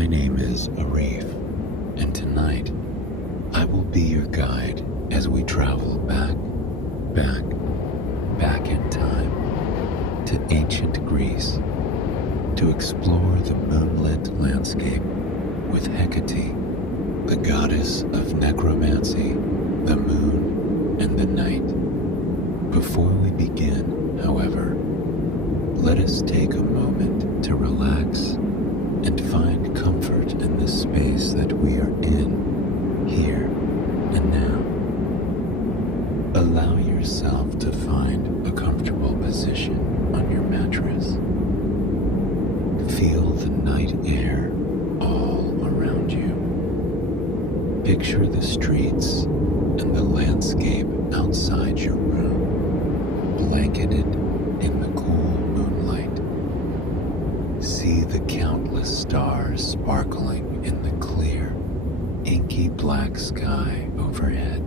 My name is Arif, and tonight I will be your guide as we travel back in time to ancient Greece to explore the moonlit landscape with Hecate, the goddess of necromancy, the moon, and the night. Before we begin, however, let us take a moment to relax and find comfort in the space that we are in, here and now. Allow yourself to find a comfortable position on your mattress. Feel the night air all around you. Picture the streets and the landscape outside your room, blanketed in the cool moonlight. See the countless stars sparkling in the clear, inky black sky overhead.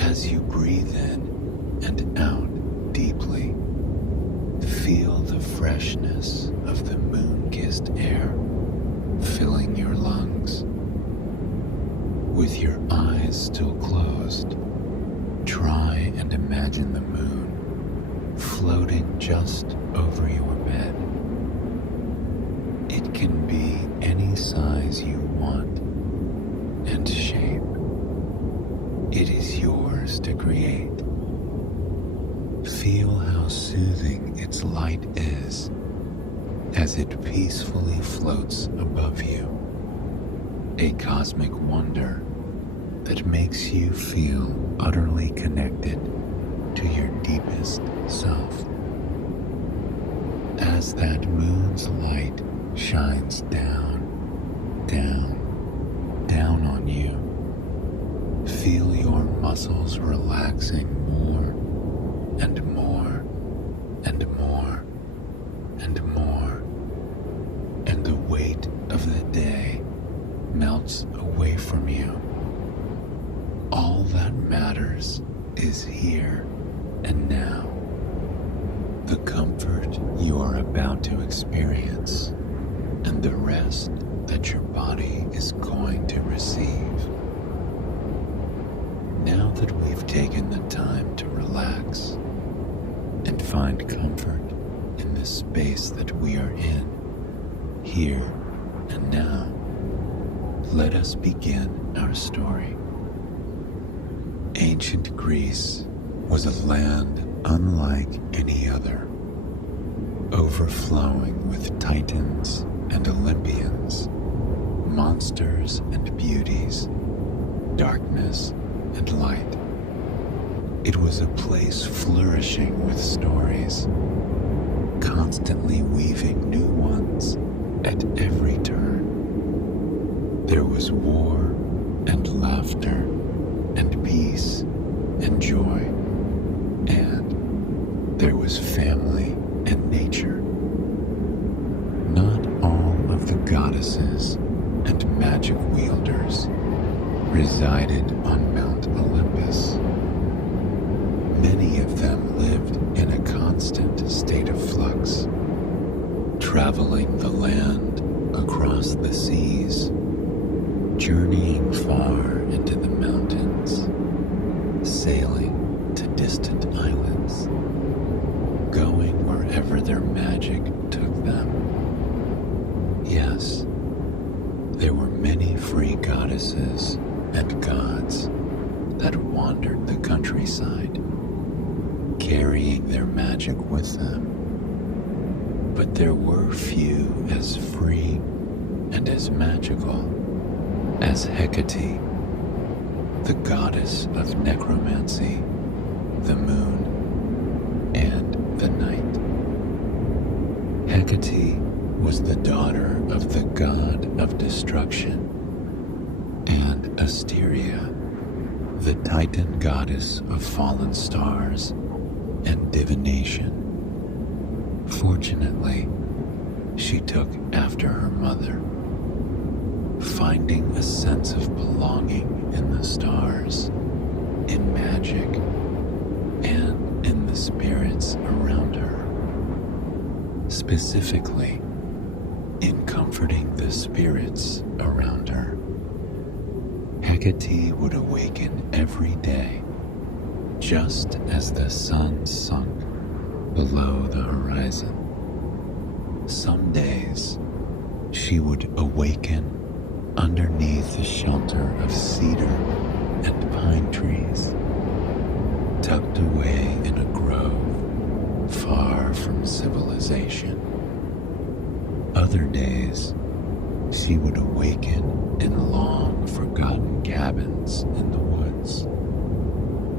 As you breathe in and out deeply, feel the freshness of the moon-kissed air filling your lungs. With your eyes still closed, try and imagine the moon floating just over your bed. It can be any size you want and shape. It is yours to create. Feel how soothing its light is as it peacefully floats above you. A cosmic wonder that makes you feel utterly connected to your deepest self. As that moon's light shines down on you, feel your muscles relaxing more and more and more and more, and the weight of the day melts away from you. All that matters is here and now. The comfort you are about to experience and the rest that your body is going to receive. Now that we've taken the time to relax and find comfort in the space that we are in, here and now, let us begin our story. Ancient Greece was a land unlike any other, overflowing with titans and Olympians, monsters and beauties, darkness and light. It was a place flourishing with stories, constantly weaving new ones at every turn. There was war and laughter and peace and joy, and there was family and nature. Not all of the goddesses and magic wielders resided on Mount Olympus. Many of them lived in a constant state of flux, traveling the land across the seas, journeying far into the mountains, sailing to distant islands, going wherever their magic took them. Yes, there were many free goddesses and gods that wandered the countryside, carrying their magic with them. But there were few as free and as magical as Hecate, the goddess of necromancy, the moon, and the night. Hecate was the daughter of the god of destruction, and Asteria, the Titan goddess of fallen stars and divination. Fortunately, she took after her mother, finding a sense of belonging in the stars, in magic, and in the spirits around her. Specifically, in comforting the spirits around her. Hecate would awaken every day, just as the sun sunk below the horizon. Some days, she would awaken underneath the shelter of cedar and pine trees, tucked away in a grove far from civilization. Other days, she would awaken in long forgotten cabins in the woods,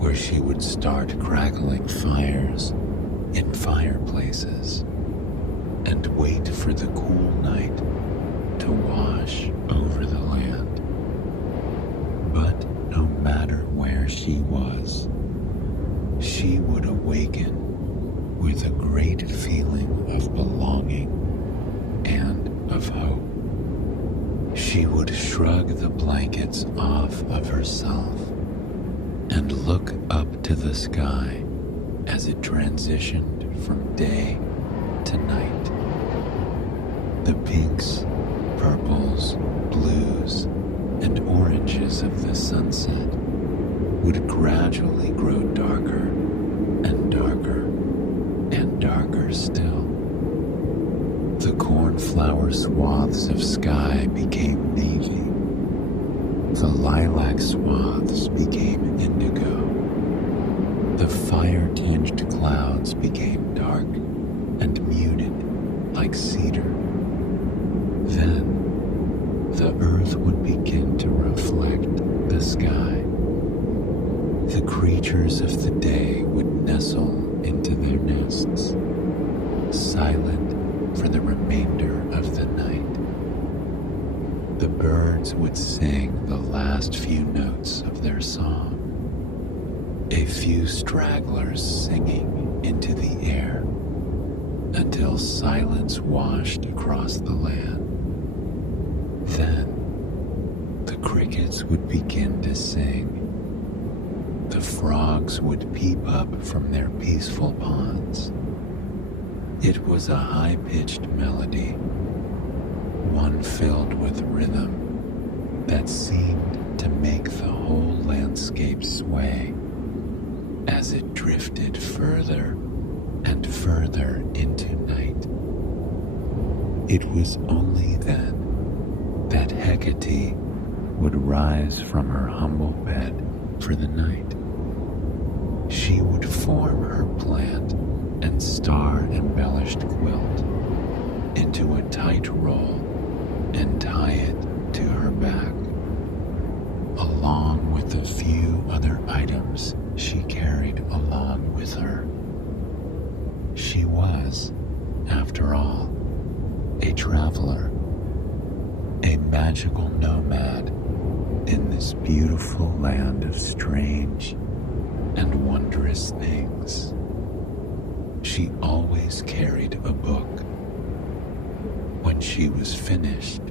where she would start crackling fires in fireplaces and wait for the cool night to wash over the land. But no matter where she was, she would awaken with a great feeling of belonging and of hope. She would shrug the blankets off of herself and look up to the sky as it transitioned from day to night. The pinks, purples, blues, and oranges of the sunset would gradually grow darker and darker and darker still. The cornflower swaths of sky became navy. The lilac swaths became indigo. The fire-tinged clouds became dark and muted like cedar. Then, the earth would begin to reflect the sky. The creatures of the day would nestle into their nests, silent for the remainder of the night. The birds would sing the last few notes of their song, a few stragglers singing into the air until silence washed across the land. Then the crickets would begin to sing. The frogs would peep up from their peaceful ponds. It was a high-pitched melody, one filled with rhythm that seemed to make the whole landscape sway as it drifted further and further into night. It was only then that Hecate would rise from her humble bed for the night. She would form her plant and star-embellished quilt into a tight roll and tie it to her back, along with a few other items she carried along with her. She was, after all, a traveler, a magical nomad in this beautiful land of strange and wondrous things. She always carried a book. When she was finished,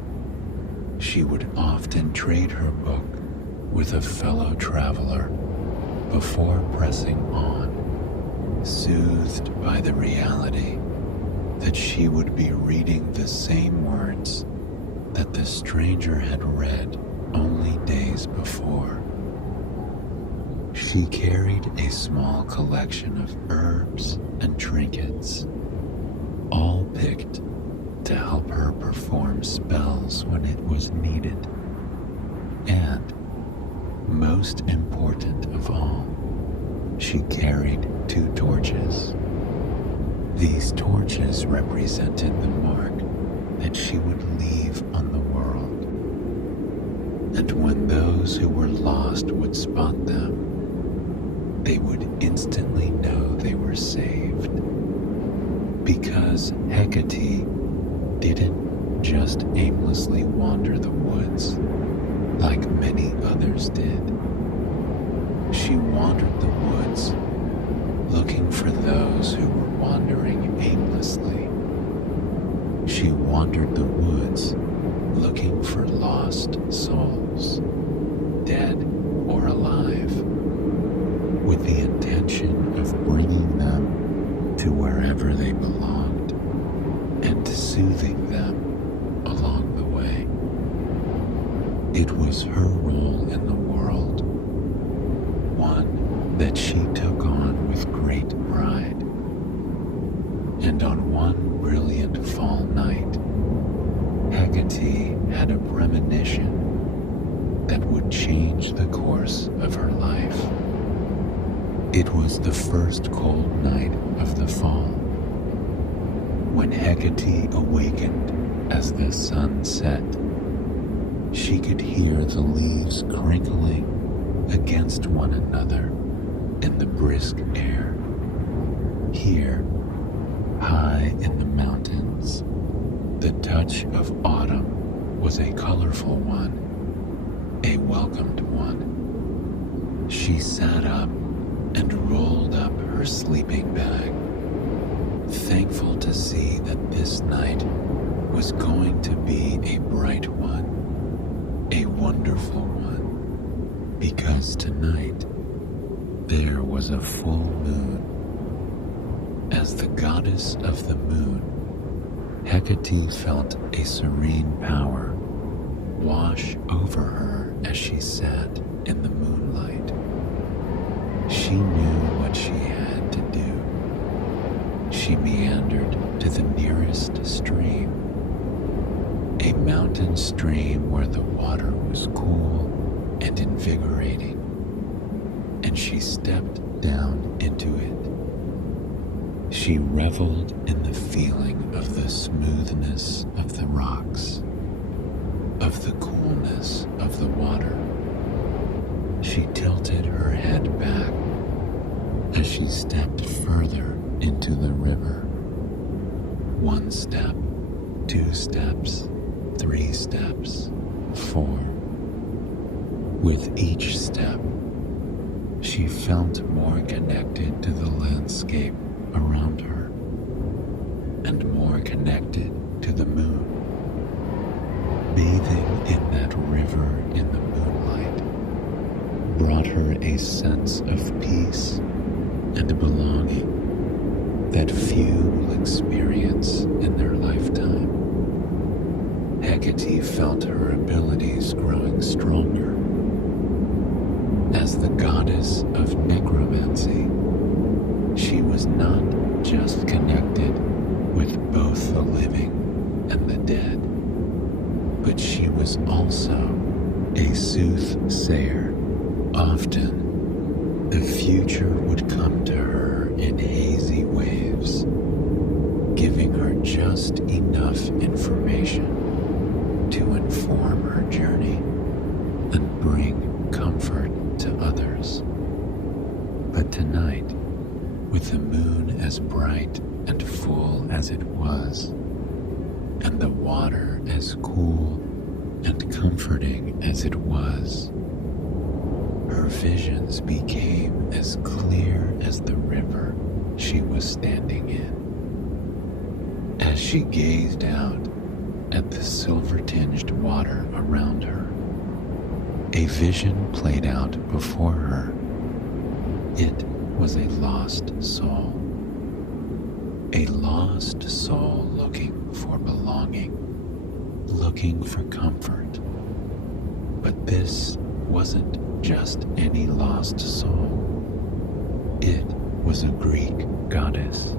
she would often trade her book with a fellow traveler before pressing on, soothed by the reality that she would be reading the same words that the stranger had read only days before. She carried a small collection of herbs and trinkets, all picked to help her perform spells when it was needed. And, most important of all, she carried 2 torches. These torches represented the mark that she would leave on the world. And when those who were lost would spot them, they would instantly know they were saved. Because Hecate didn't just aimlessly wander the woods like many others did. She wandered the woods looking for those who were wandering aimlessly. She wandered the woods looking for lost souls, dead or alive, with the intention of bringing them to wherever they belonged and soothing them It was her role in the world, one that she took on with great pride. And on one brilliant fall night, Hecate had a premonition that would change the course of her life. It was the first cold night of the fall. When Hecate awakened as the sun set, she could hear the leaves crinkling against one another in the brisk air. Here, high in the mountains, the touch of autumn was a colorful one, a welcomed one. She sat up and rolled up her sleeping bag, thankful to see that this night was going to be a bright one, a wonderful one, because tonight there was a full moon. As the goddess of the moon, Hecate felt a serene power wash over her as she sat in the moonlight. She knew what she had to do. She meandered to the nearest stream, a mountain stream where the water was cool and invigorating, and she stepped down into it. She reveled in the feeling of the smoothness of the rocks, of the coolness of the water. She tilted her head back as she stepped further into the river. 1 step, 2 steps, 3 steps, 4. With each step, she felt more connected to the landscape around her and more connected to the moon. Bathing in that river in the moonlight brought her a sense of peace and belonging that few will experience in their lifetime. Hecate felt her abilities growing stronger. As the goddess of necromancy, she was not just connected with both the living and the dead, but she was also a soothsayer. Often, the future would come to her in hazy waves, giving her just enough information to inform her journey and bring comfort to others. But tonight, with the moon as bright and full as it was, and the water as cool and comforting as it was, her visions became as clear as the river she was standing in. As she gazed out at the silver-tinged water around her, a vision played out before her. It was a lost soul. A lost soul looking for belonging, looking for comfort. But this wasn't just any lost soul. It was a Greek goddess.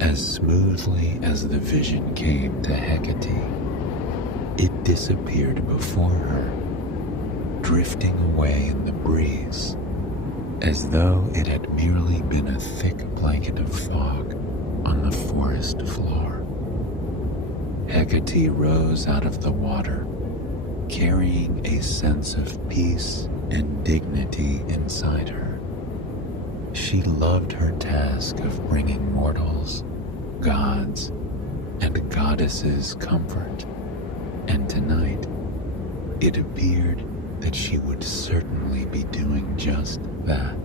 As smoothly as the vision came to Hecate, it disappeared before her, drifting away in the breeze, as though it had merely been a thick blanket of fog on the forest floor. Hecate rose out of the water, carrying a sense of peace and dignity inside her. She loved her task of bringing mortals, gods, and goddesses comfort, and tonight it appeared that she would certainly be doing just that.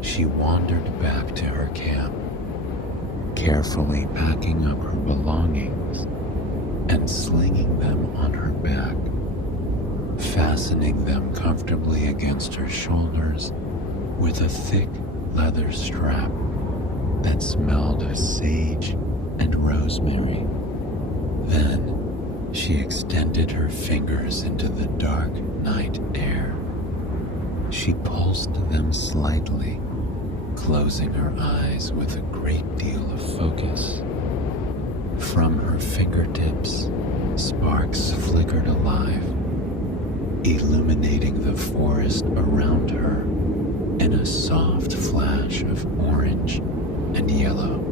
She wandered back to her camp, carefully packing up her belongings and slinging them on her back, fastening them comfortably against her shoulders with a thick leather strap that smelled of sage and rosemary. Then She extended her fingers into the dark night air. She pulsed them slightly, closing her eyes with a great deal of focus. From her fingertips, sparks flickered alive, illuminating the forest around her in a soft flash of orange and yellow.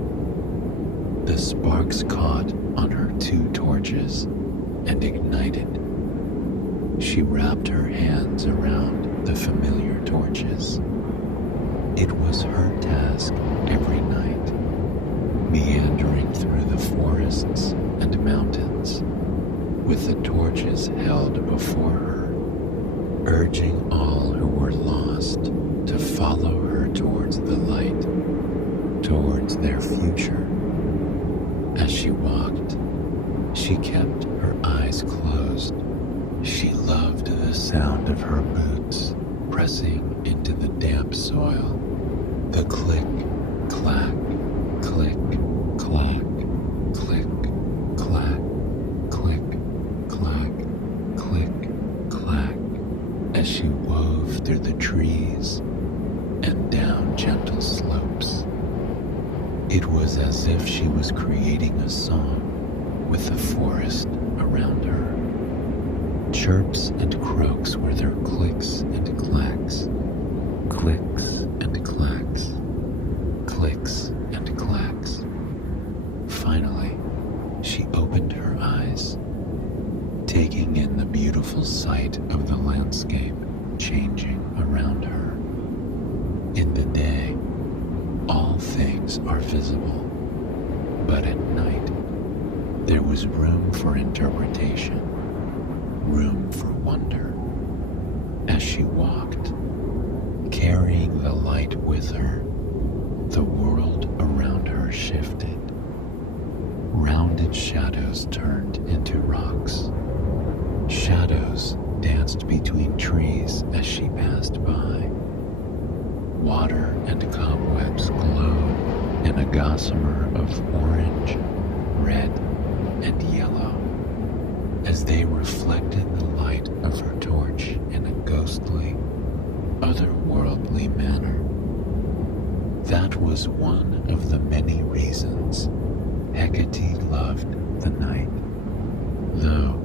The sparks caught on her 2 torches and ignited. She wrapped her hands around the familiar torches. It was her task every night, meandering through the forests and mountains, with the torches held before her, urging all who were lost to follow her towards the light, towards their future. As she walked, she kept her eyes closed. She loved the sound of her boots pressing into the damp soil, the click, clack, click, clack, click, clack, click, clack, click, clack, as she wove through the trees and down gentle slopes. It was as if she was creating a song with the forest around her. Chirps and croaks were their clicks and clacks, clicks and clacks, clicks and clacks. Finally, she opened her eyes, taking in the beautiful sight of the landscape changing around her. In the day, all things are visible, but at night, there was room for interpretation, room for wonder. As she walked, carrying the light with her, the world around her shifted. Rounded shadows turned into rocks. Shadows danced between trees as she passed by. Water and cobwebs glowed in a gossamer of orange, red, and yellow as they reflected the light of her torch in a ghostly, otherworldly manner. That was one of the many reasons Hecate loved the night, though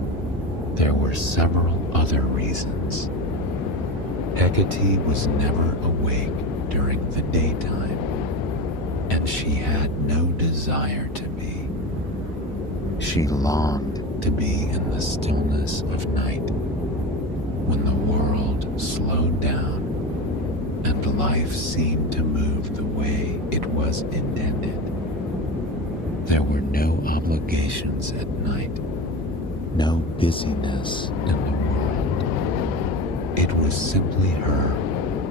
there were several other reasons. Hecate was never awake during the daytime, and she had no desire to be. She longed to be in the stillness of night, when the world slowed down and life seemed to move the way it was intended. There were no obligations at night, no busyness in the world. It was simply her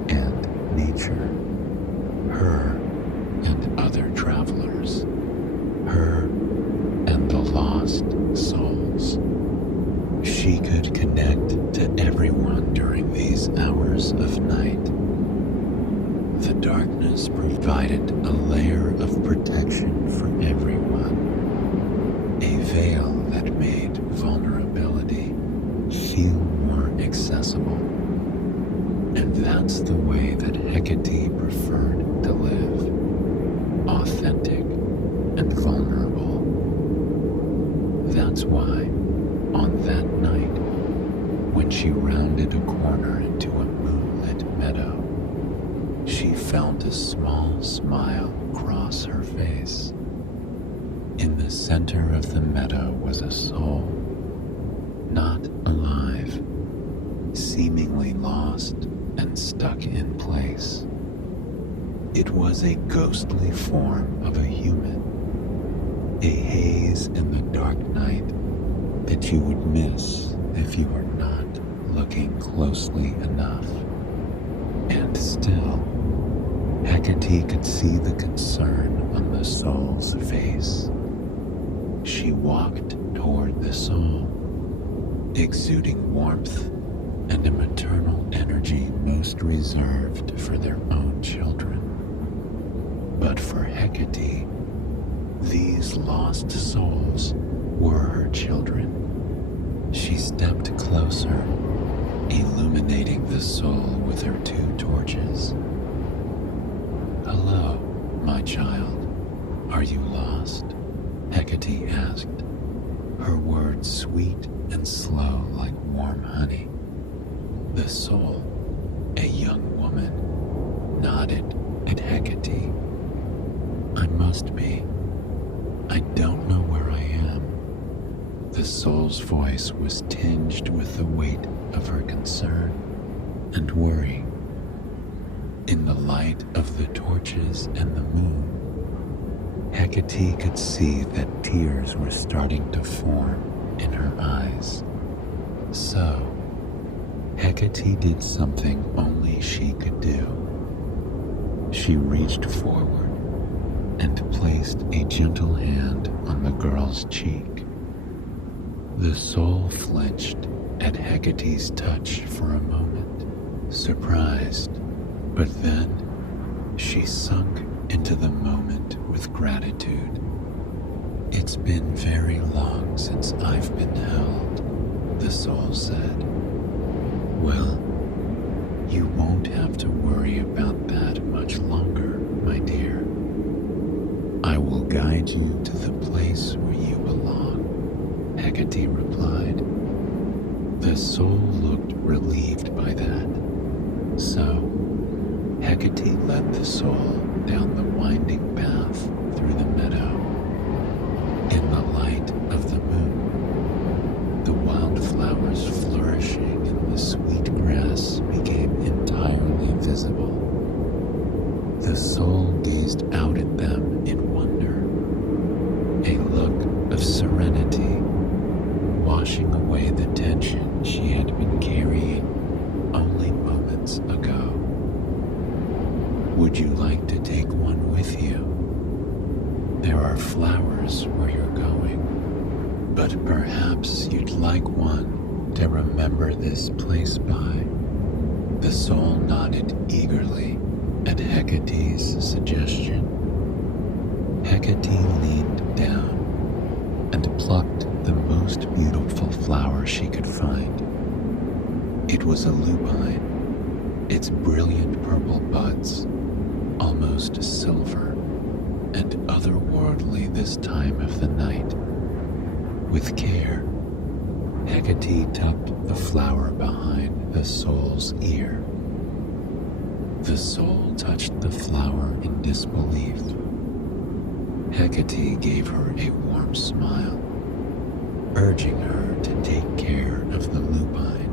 and nature, her and other travelers, her and the lost souls. She could connect to everyone during these hours of night. The darkness provided a layer of protection for everyone, a veil that made vulnerability feel more accessible. And that's the way that Hecate preferred to live, authentic and vulnerable. That's why, on that night, when she rounded a corner into a moonlit meadow, she felt a small smile cross her face. In the center of the meadow was a soul, not alive, seemingly lost and stuck in place. It was a ghostly form of a human, a haze in the dark night that you would miss if you were not looking closely enough. And still, Hecate could see the concern on the soul's face. She walked toward the soul, exuding warmth and a maternal energy most reserved for their own children. But for Hecate, these lost souls were her children, closer, illuminating the soul with her 2 torches. "Hello, my child. Are you lost?" Hecate asked, her words sweet and slow like warm honey. The soul, a young woman, nodded at Hecate. "I must be. I don't know where I am." The soul's voice was tinged with the weight of her concern and worry. In the light of the torches and the moon, Hecate could see that tears were starting to form in her eyes. So, Hecate did something only she could do. She reached forward and placed a gentle hand on the girl's cheek. The soul flinched at Hecate's touch for a moment, surprised, but then she sunk into the moment with gratitude. "It's been very long since I've been held," the soul said. "Well, you won't have to worry about that much longer, my dear. I will guide you to the place where you belong," Hecate replied. The soul looked relieved by that. So, Hecate led the soul down the winding path through the meadow. In the light of the moon, the wildflowers flourishing in the sweet grass became entirely visible. The soul gazed out at them in wonder, a look of serenity washing away the tension she had been carrying only moments ago. "Would you like to take one with you? There are flowers where you're going, but perhaps you'd like one to remember this place by." The soul nodded eagerly at Hecate's suggestion. Hecate leaned down and plucked the most beautiful flower she could find. It was a lupine, its brilliant purple buds almost silver and otherworldly this time of the night. With care, Hecate tucked the flower behind the soul's ear. The soul touched the flower in disbelief. Hecate gave her a warm smile, urging her to take care of the lupine.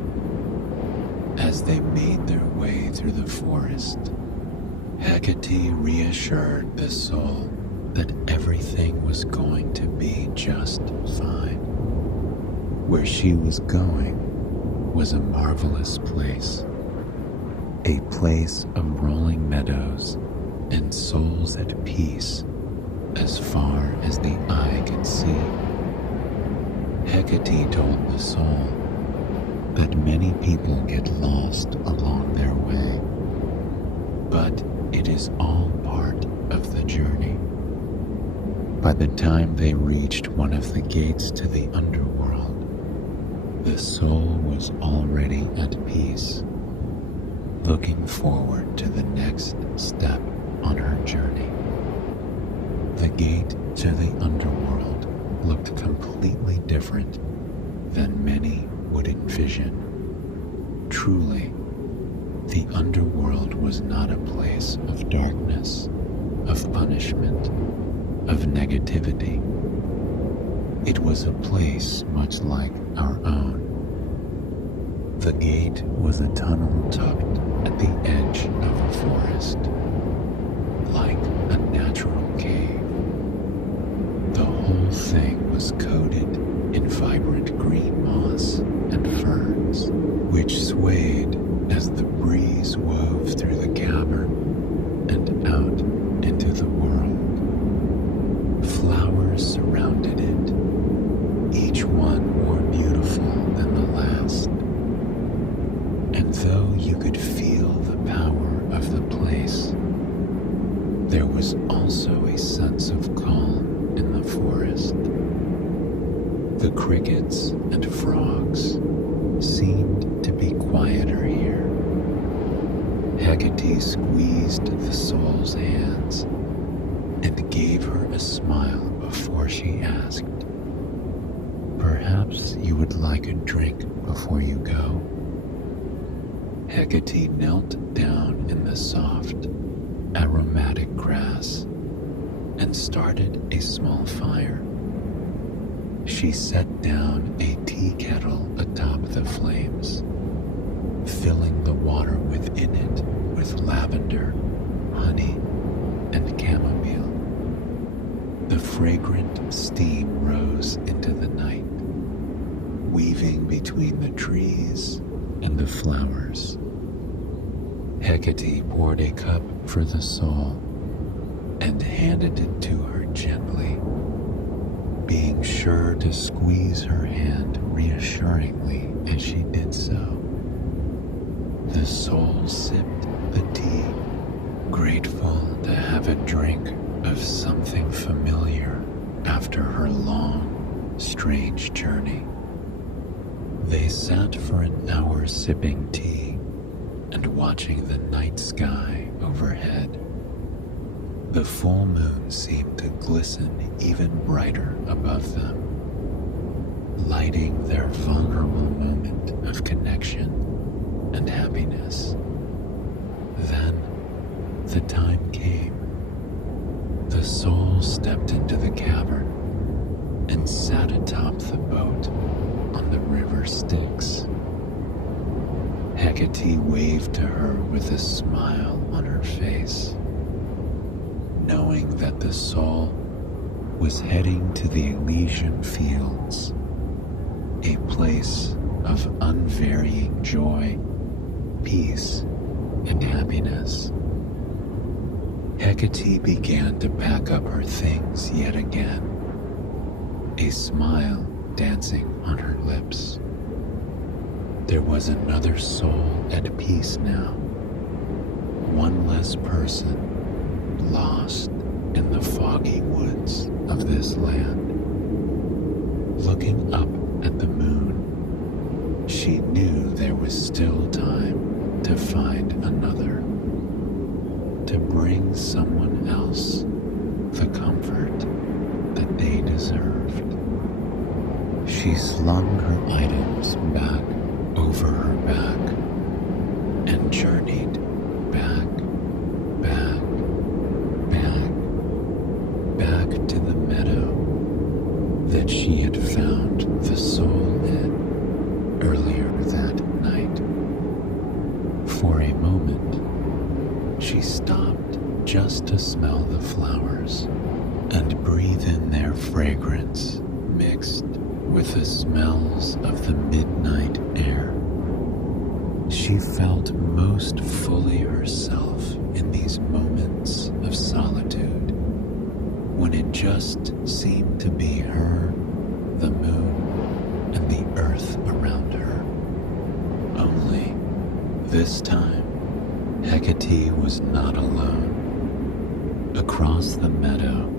As they made their way through the forest, Hecate reassured the soul that everything was going to be just fine. Where she was going was a marvelous place, a place of rolling meadows and souls at peace as far as the eye could see. Hecate told the soul that many people get lost along their way, but it is all part of the journey. By the time they reached one of the gates to the underworld, the soul was already at peace, looking forward to the next step on her journey. The gate to the underworld looked completely different than many would envision. Truly, the underworld was not a place of darkness, of punishment, of negativity. It was a place much like our own. The gate was a tunnel tucked at the edge of a forest, like a natural cave. The whole thing was coated in vibrant green moss and ferns, which swayed as the breeze wove through the cavern and out into the world. Flowers surrounded it, each one more beautiful than the last. And though you could feel the power of the place, there was also a sense of calm in the forest. The crickets and frogs, seemed to be quieter here. Hecate squeezed the soul's hands and gave her a smile before she asked, "Perhaps you would like a drink before you go?" Hecate knelt down in the soft, aromatic grass and started a small fire. She set down a tea kettle atop the flames, filling the water within it with lavender, honey, and chamomile. The fragrant steam rose into the night, weaving between the trees and the flowers. Hecate poured a cup for the soul and handed it to her gently, being sure to squeeze her hand reassuringly as she did so. The soul sipped the tea, grateful to have a drink of something familiar after her long, strange journey. They sat for an hour sipping tea and watching the night sky overhead. The full moon seemed to glisten even brighter above them, lighting their vulnerable moment of connection and happiness. Then the time came. The soul stepped into the cavern and sat atop the boat on the river Styx. Hecate waved to her with a smile on her face, knowing that the soul was heading to the Elysian fields, a place of unvarying joy, peace, and happiness. Hecate began to pack up her things yet again, a smile dancing on her lips. There was another soul at peace now, one less person lost in the foggy woods of this land. Looking up at the moon, she knew there was still time to find another, to bring someone else the comfort that they deserved. She slung her items back over her back and journeyed back to the meadow that she had found the soul in earlier that night. For a moment, she stopped just to smell the flowers and breathe in their fragrance mixed with the smells of the midnight air. She felt most fully herself in these moments of solitude, when it just seemed to be her, the moon, and the earth around her. Only, this time, Hecate was not alone. Across the meadow,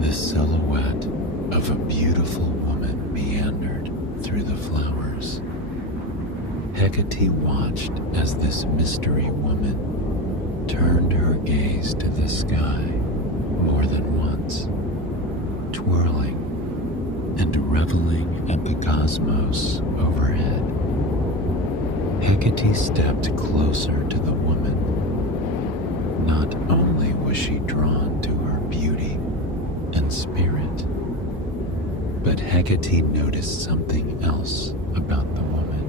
the silhouette of a beautiful woman meandered through the flowers. Hecate watched as this mystery woman turned her gaze to the sky more than once, twirling and reveling at the cosmos overhead. Hecate stepped closer to the woman. Not only was she drawn to her beauty and spirit, but Hecate noticed something else about the woman.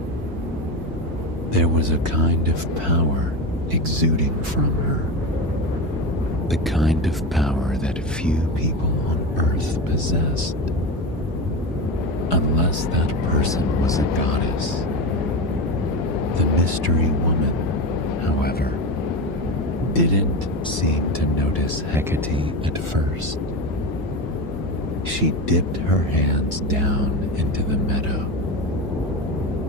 There was a kind of power exuding from her, the kind of power that few people on earth possessed, unless that person was a goddess. The mystery woman, however, didn't seem to notice Hecate at first. She dipped her hands down into the meadow,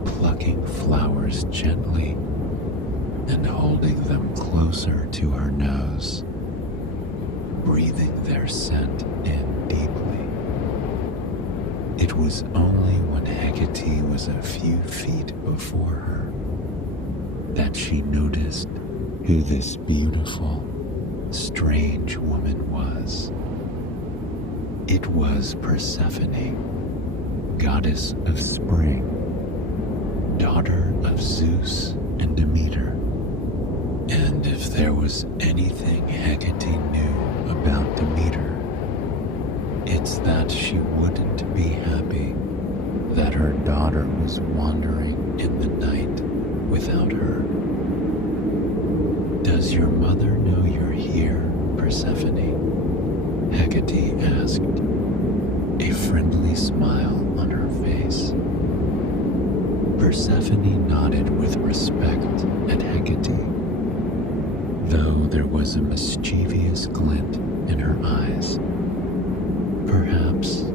plucking flowers gently and holding them closer to her nose, breathing their scent in deeply. It was only when Hecate Hecate was a few feet before her that she noticed who this beautiful, strange woman was. It was Persephone, goddess of spring, daughter of Zeus and Demeter. And if there was anything Hecate knew about Demeter, it's that she wouldn't be happy that her daughter was wandering in the night without her. "Does your mother know you're here, Persephone?" Hecate asked, a friendly smile on her face. Persephone nodded with respect at Hecate, though there was a mischievous glint in her eyes. Perhaps,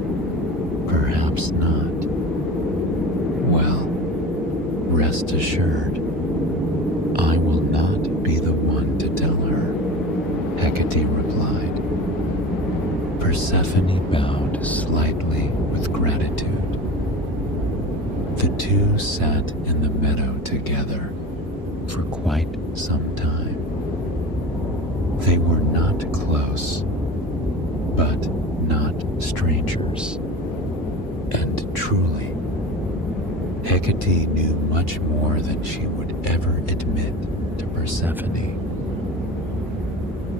perhaps not. Well, rest assured, I will not be the one to tell her, Hecate replied. Persephone bowed slightly with gratitude. The two sat in the meadow together for quite some time. They were not close, but not strangers. And truly, Hecate knew much more than she would ever admit to Persephone.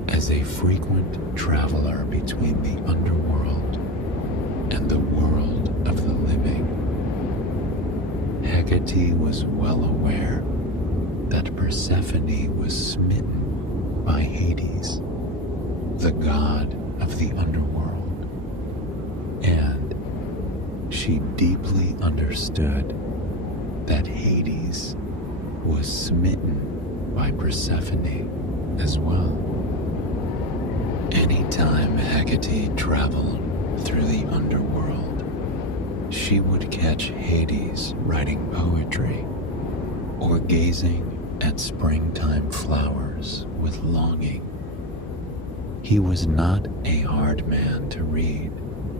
As a frequent traveler between the underworld and the world of the living, Hecate was well aware that Persephone was smitten by Hades, the god of the underworld, and she deeply understood that Hades was smitten by Persephone as well. Anytime Hecate traveled through the underworld, she would catch Hades writing poetry or gazing at springtime flowers with longing. He was not a hard man to read,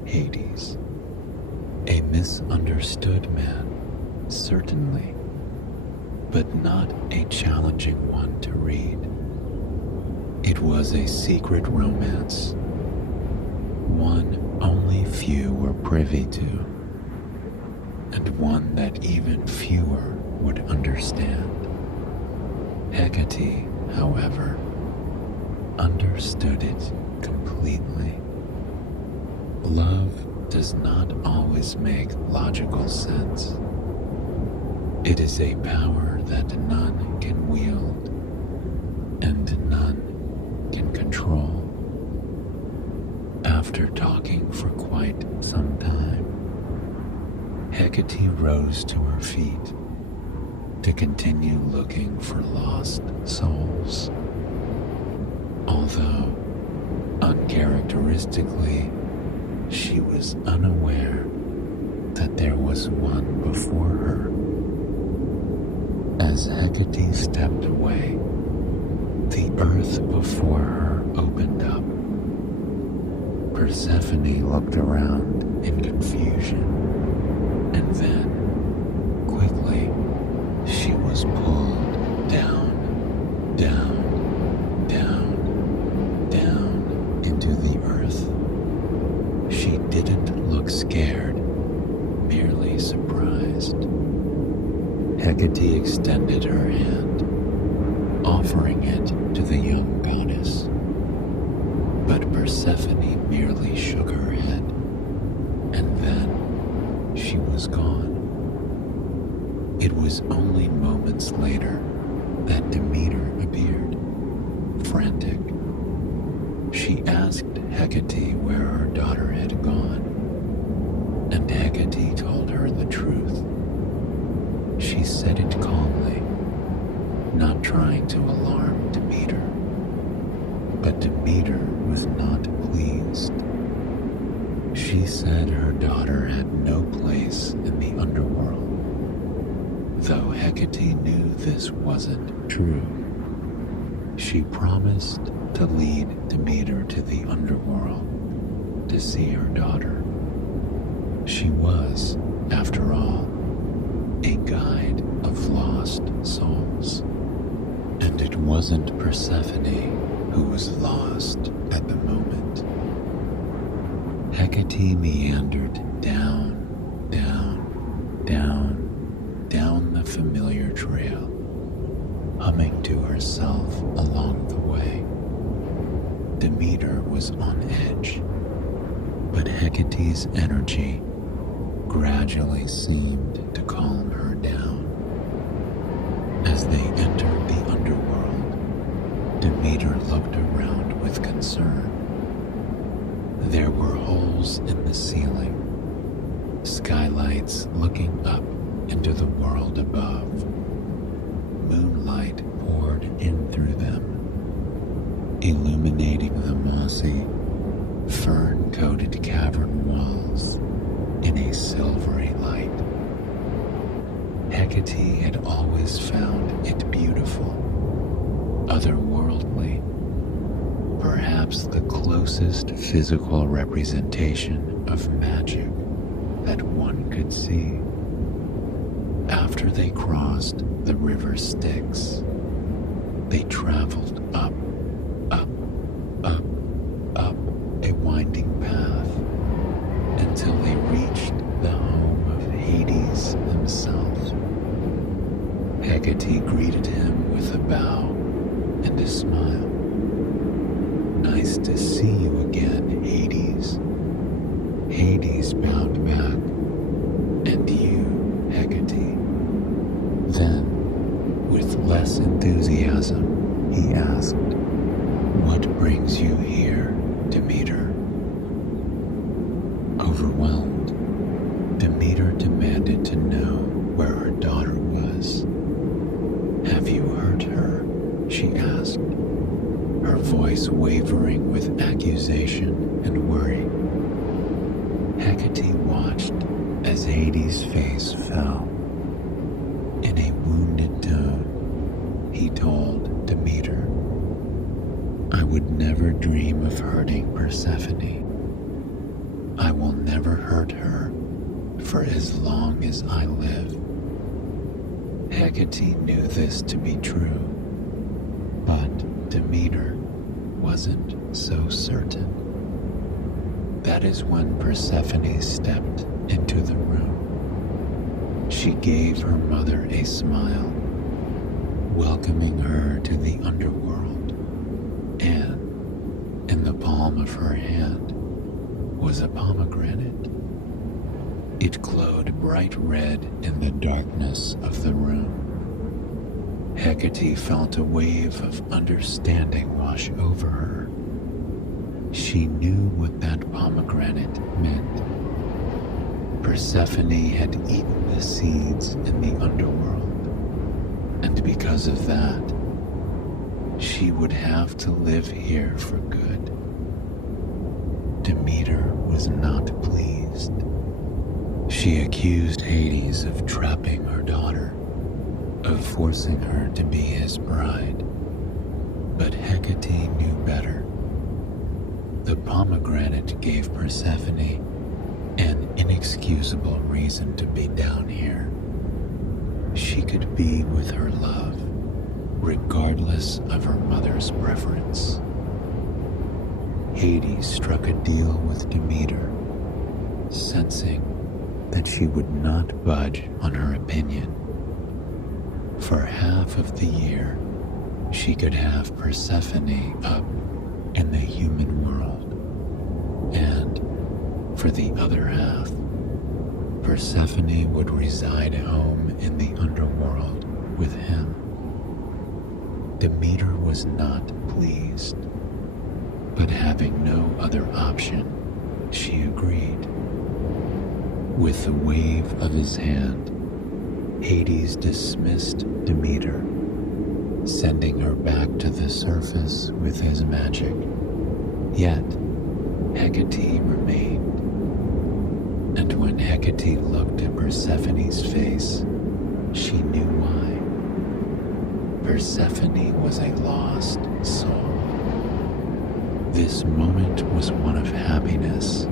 Hades. A misunderstood man, certainly, but not a challenging one to read. It was a secret romance, one only few were privy to, and one that even fewer would understand. Hecate, however, understood it completely. Love does not always make logical sense. It is a power that none can wield and none can control. After talking for quite some time, Hecate rose to her feet to continue looking for lost souls. Although, uncharacteristically, she was unaware that there was one before her. As Hecate stepped away, the earth before her opened up. Persephone looked around in confusion, and then, quickly, she was pulled down, down, down, down into the earth. She didn't look scared, merely surprised. Hecate extended her hand, offering it to the young goddess. But Persephone merely shook her head, and then she was gone. It was only moments later that Demeter appeared, frantic. She asked Hecate where her daughter had gone, and Hecate told her the truth. She said it calmly, not trying to alarm Demeter. But Demeter was not pleased. She said her daughter had no place in the underworld, though Hecate knew this wasn't true. She promised to lead Demeter to the underworld to see her daughter. She was, after all, wasn't Persephone who was lost at the moment. Hecate meandered down the familiar trail, humming to herself along the way. Demeter was on edge, but Hecate's energy gradually seemed to calm her down. As they entered the underworld, Demeter looked around with concern. There were holes in the ceiling, skylights looking up into the world above. Moonlight poured in through them, illuminating the mossy, fern-coated cavern walls in a silvery light. Hecate had always found it beautiful, otherworldly, perhaps the closest physical representation of magic that one could see. After they crossed the river Styx, they traveled up a winding path until they reached the home of Hades himself. Hecate greeted him with a bow and a smile. "Nice to see you again, Hades." Hades bowed back. "And you, Hecate?" Then, with less enthusiasm, he asked, "What brings you here, Demeter?" Overwhelmed, Demeter demanded to know where her daughter was. "Have you hurt her?" she asked, her voice wavering with accusation and worry. Hecate watched as Hades' face fell. In a wounded tone, he told Demeter, "I would never dream of hurting Persephone. I will never hurt her for as long as I live." Hecate knew this to be true, but Demeter wasn't so certain. That is when Persephone stepped into the room. She gave her mother a smile, welcoming her to the underworld, and in the palm of her hand was a pomegranate. It glowed bright red in the darkness of the room. Hecate felt a wave of understanding wash over her. She knew what that pomegranate meant. Persephone had eaten the seeds in the underworld, and because of that, she would have to live here for good. Demeter was not pleased. She accused Hades of trapping her daughter, of forcing her to be his bride. But Hecate knew better. The pomegranate gave Persephone an inexcusable reason to be down here. She could be with her love, regardless of her mother's preference. Hades struck a deal with Demeter, sensing that she would not budge on her opinion. For half of the year, she could have Persephone up in the human world, and for the other half, Persephone would reside home in the underworld with him. Demeter was not pleased, but having no other option, she agreed. With a wave of his hand, Hades dismissed Demeter, sending her back to the surface with his magic. Yet, Hecate remained. And when Hecate looked at Persephone's face, she knew why. Persephone was a lost soul. This moment was one of happiness,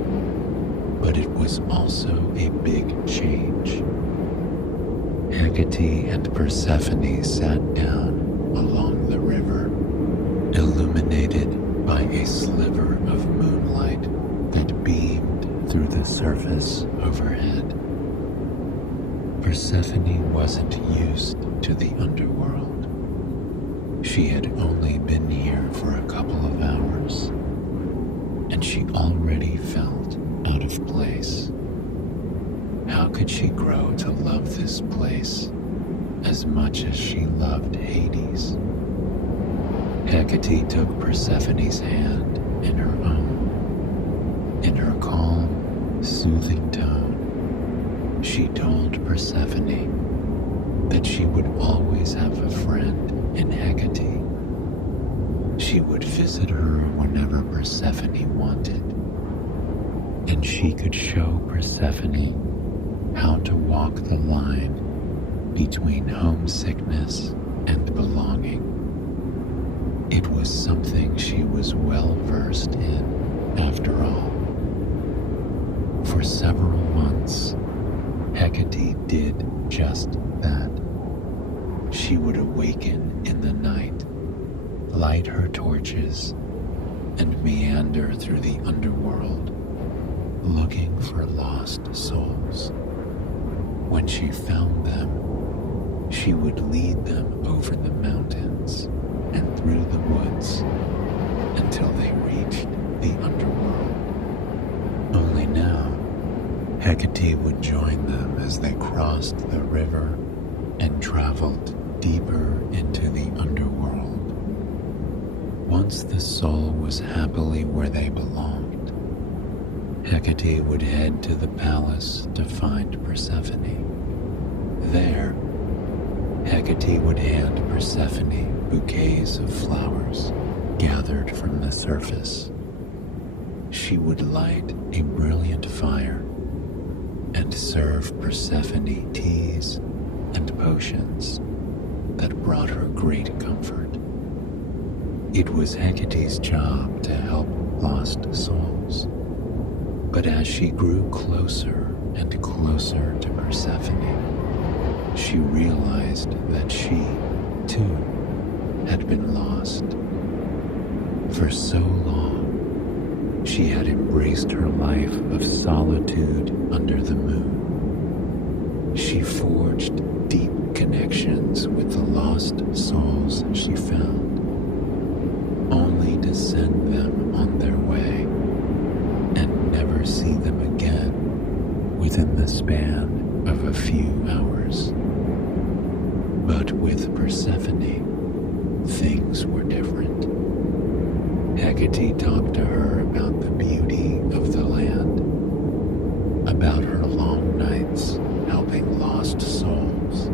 but it was also a big change. Hecate and Persephone sat down along the river. illuminated by a sliver of moonlight that beamed through the surface overhead. Persephone wasn't used to the underworld. She had only been here for a couple of hours, and she already felt out of place. How could she grow to love this place as much as she loved Hades? Hecate took Persephone's hand in her own. In her calm, soothing tone, she told Persephone that she would always have a friend in Hecate. She would visit her whenever Persephone wanted, and she could show Persephone how to walk the line between homesickness and belonging. It was something she was well versed in, after all. For several months, Hecate did just that. She would awaken in the night, light her torches, and meander through the underworld, looking for lost souls. When she found them, she would lead them over the mountains and through the woods until they reached the underworld. Only now, Hecate would join them as they crossed the river and traveled deeper into the underworld. Once the soul was happily where they belonged, Hecate would head to the palace to find Persephone. There, Hecate would hand Persephone bouquets of flowers gathered from the surface. She would light a brilliant fire and serve Persephone teas and potions that brought her great comfort. It was Hecate's job to help lost souls, but as she grew closer and closer to Persephone, she realized that she, too, had been lost. For so long, she had embraced her life of solitude under the moon. She forged deep connections with the lost souls she found, only to send them on their way and never see them again within the span of a few hours. But with Persephone, things were different. Hecate talked to her about the beauty of the land, about her long nights helping lost souls,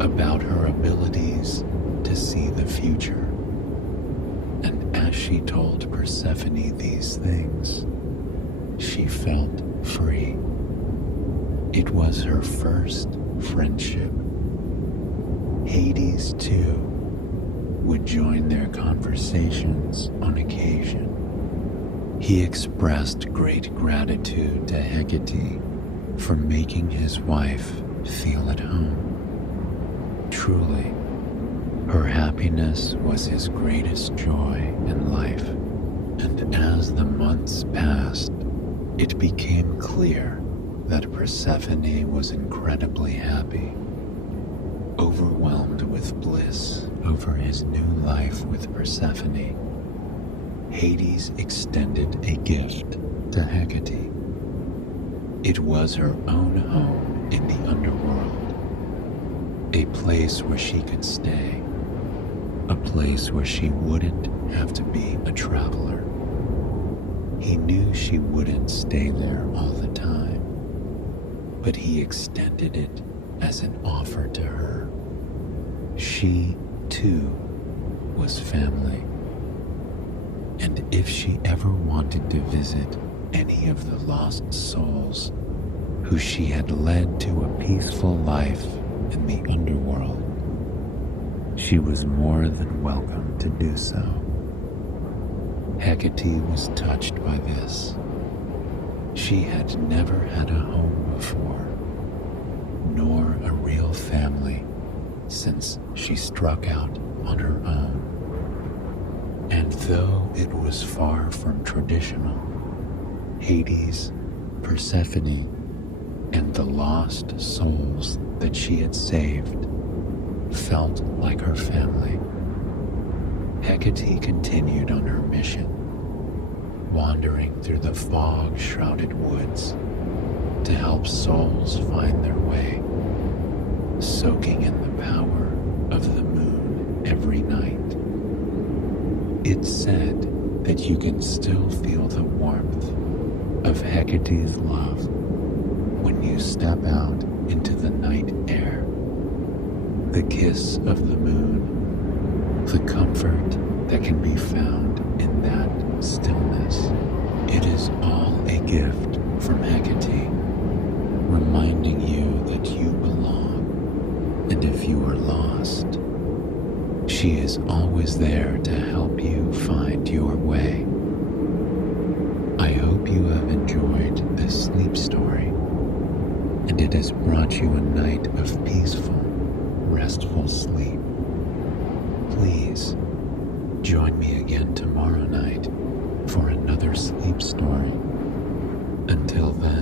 about her abilities to see the future. And as she told Persephone these things, she felt free. It was her first friendship. Hades, too, would join their conversations on occasion. He expressed great gratitude to Hecate for making his wife feel at home. Truly, her happiness was his greatest joy in life, and as the months passed, it became clear that Persephone was incredibly happy, overwhelmed with bliss over his new life with Persephone. Hades extended a gift to Hecate. It was her own home in the underworld, a place where she could stay, a place where she wouldn't have to be a traveler. He knew she wouldn't stay there all the time, but he extended it as an offer to her. She, too, was family. And if she ever wanted to visit any of the lost souls who she had led to a peaceful life in the underworld, she was more than welcome to do so. Hecate was touched by this. She had never had a home before, nor a real family since she struck out on her own. Though it was far from traditional, Hades, Persephone, and the lost souls that she had saved felt like her family. Hecate continued on her mission, wandering through the fog-shrouded woods to help souls find their way, soaking in the power of the moon every night. It's said that you can still feel the warmth of Hecate's love when you step out into the night air. The kiss of the moon, the comfort that can be found in that stillness. It is all a gift from Hecate, reminding you that you belong, and if you are lost, she is always there to help you find your way. I hope you have enjoyed this sleep story, and it has brought you a night of peaceful, restful sleep. Please join me again tomorrow night for another sleep story. Until then,